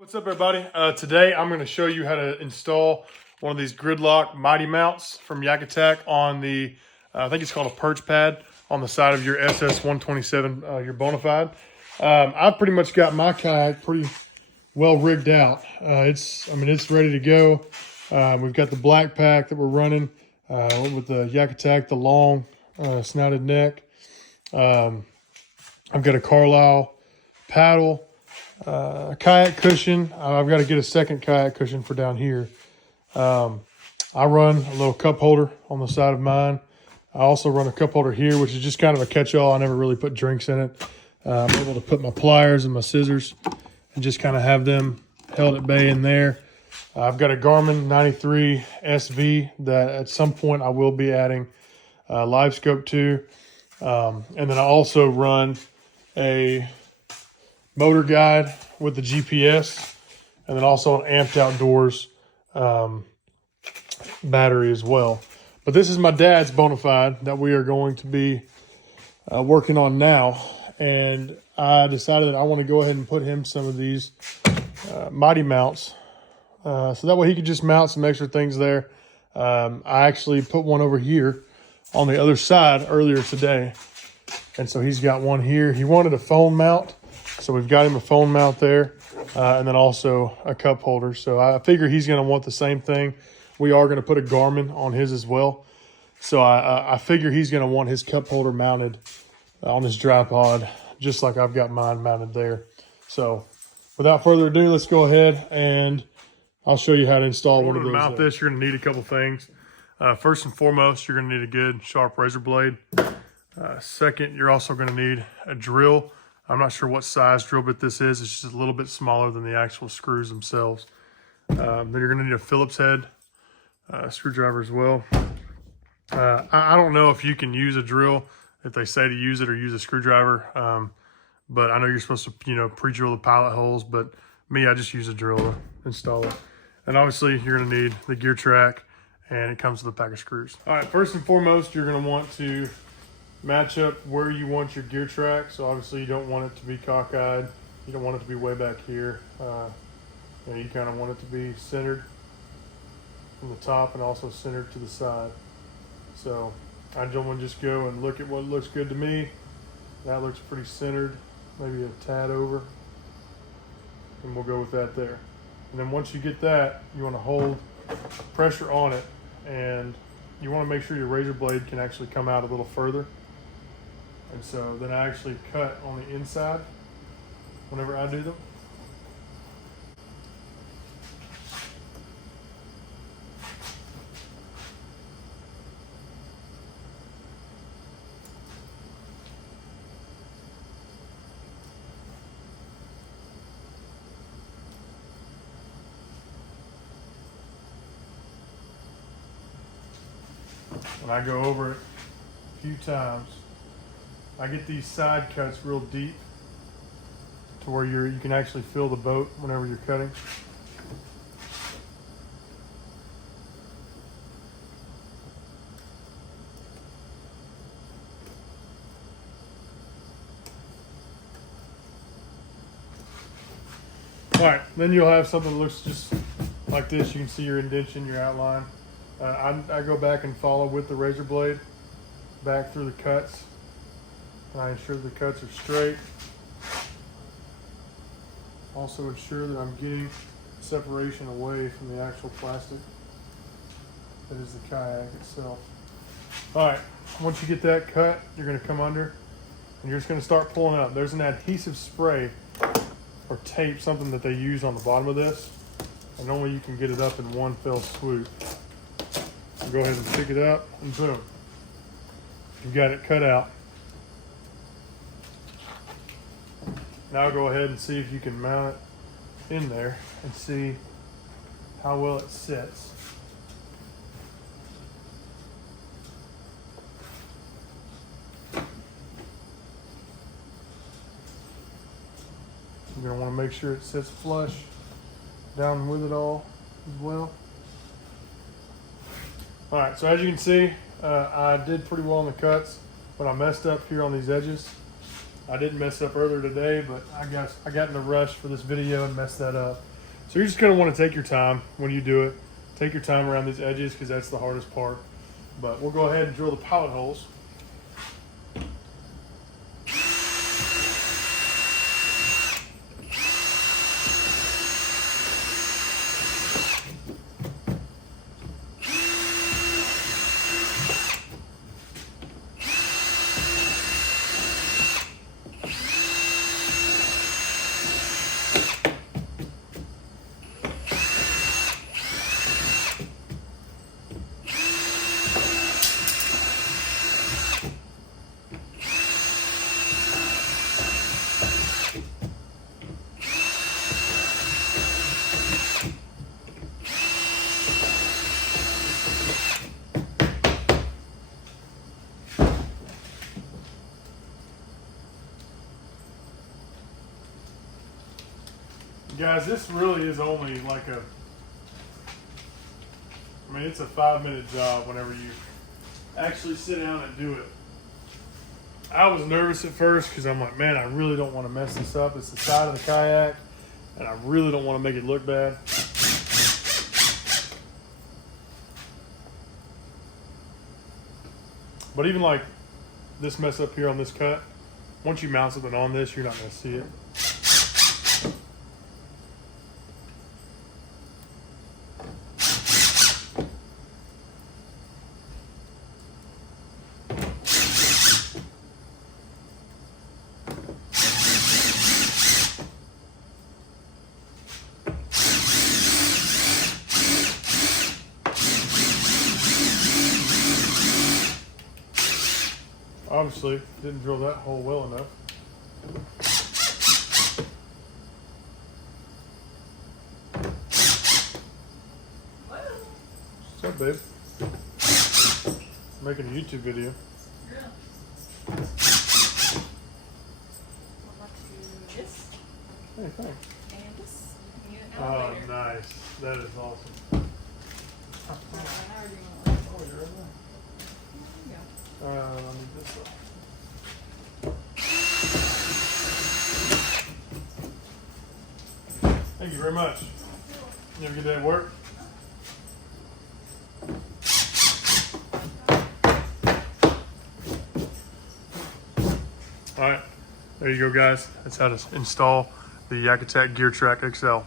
What's up, everybody? Today I'm going to show you how to install one of these gridlock mighty mounts from YakAttack on the, I think it's called a perch pad on the side of your SS127, your Bonafide. I've pretty much got my kayak pretty well rigged out. It's ready to go. We've got the black pack that we're running with the YakAttack, the long snouted neck. I've got a Carlisle paddle. A kayak cushion. I've got to get a second kayak cushion for down here. I run a little cup holder on the side of mine. I also run a cup holder here, which is just kind of a catch-all. I never really put drinks in it. I'm able to put my pliers and my scissors and just kind of have them held at bay in there. I've got a Garmin 93 SV that at some point I will be adding live scope to. And then I also run a motor guide with the GPS, and then also an Amped Outdoors battery as well. But this is my dad's Bonafide that we are going to be working on now, and I decided that I want to go ahead and put him some of these mighty mounts, so that way he could just mount some extra things there. I actually put one over here on the other side earlier today, and so he's got one here. He wanted a phone mount, so we've got him a phone mount there, and then also a cup holder. So I figure he's going to want the same thing. We are going to put a Garmin on his as well. So I figure he's going to want his cup holder mounted on his tripod, just like I've got mine mounted there. So without further ado, let's go ahead and I'll show you how to install one of those. To mount this, you're going to need a couple things. First and foremost, you're going to need a good sharp razor blade. Second, you're also going to need a drill. I'm not sure what size drill bit this is. It's just a little bit smaller than the actual screws themselves. Then you're going to need a Phillips head screwdriver as well. I don't know if you can use a drill, if they say to use it, or use a screwdriver. But I know you're supposed to, pre-drill the pilot holes. But me, I just use a drill to install it. And obviously, you're going to need the gear track, and it comes with a pack of screws. All right, first and foremost, you're going to want to match up where you want your gear track. So obviously you don't want it to be cockeyed. You don't want it to be way back here. You kind of want it to be centered from the top and also centered to the side. So I don't want to just go and look at what looks good to me. That looks pretty centered, maybe a tad over. And we'll go with that there. And then once you get that, you want to hold pressure on it, and you want to make sure your razor blade can actually come out a little further. And so then I actually cut on the inside whenever I do them. When I go over it a few times, I get these side cuts real deep to where you can actually feel the boat whenever you're cutting. All right, then you'll have something that looks just like this. You can see your indentation, your outline. I go back and follow with the razor blade back through the cuts. I ensure the cuts are straight. Also ensure that I'm getting separation away from the actual plastic that is the kayak itself. All right, once you get that cut, you're going to come under and you're just going to start pulling up. There's an adhesive spray or tape, something that they use on the bottom of this, and only you can get it up in one fell swoop. So go ahead and pick it up, and boom, you've got it cut out. Now go ahead and see if you can mount it in there and see how well it sits. You're going to want to make sure it sits flush down with it all as well. All right, so as you can see, I did pretty well on the cuts, but I messed up here on these edges. I didn't mess up earlier today, but I got in a rush for this video and messed that up. So you're just going to want to take your time when you do it. Take your time around these edges because that's the hardest part. But we'll go ahead and drill the pilot holes. Guys, this really is only like it's a 5-minute job whenever you actually sit down and do it. I was nervous at first because I'm like, man, I really don't want to mess this up. It's the side of the kayak, and I really don't want to make it look bad. But even like this mess up here on this cut, once you mount something on this, you're not going to see it. Obviously, didn't drill that hole well enough. What's up, babe? Making a YouTube video. Yeah. Hey, thanks. And this. Oh, nice. That is awesome. How are you going to Oh, you're right there. Let me this up. Thank you very much. You have a good day at work? All right, there you go, guys. That's how to install the YakAttack Gear Track XL.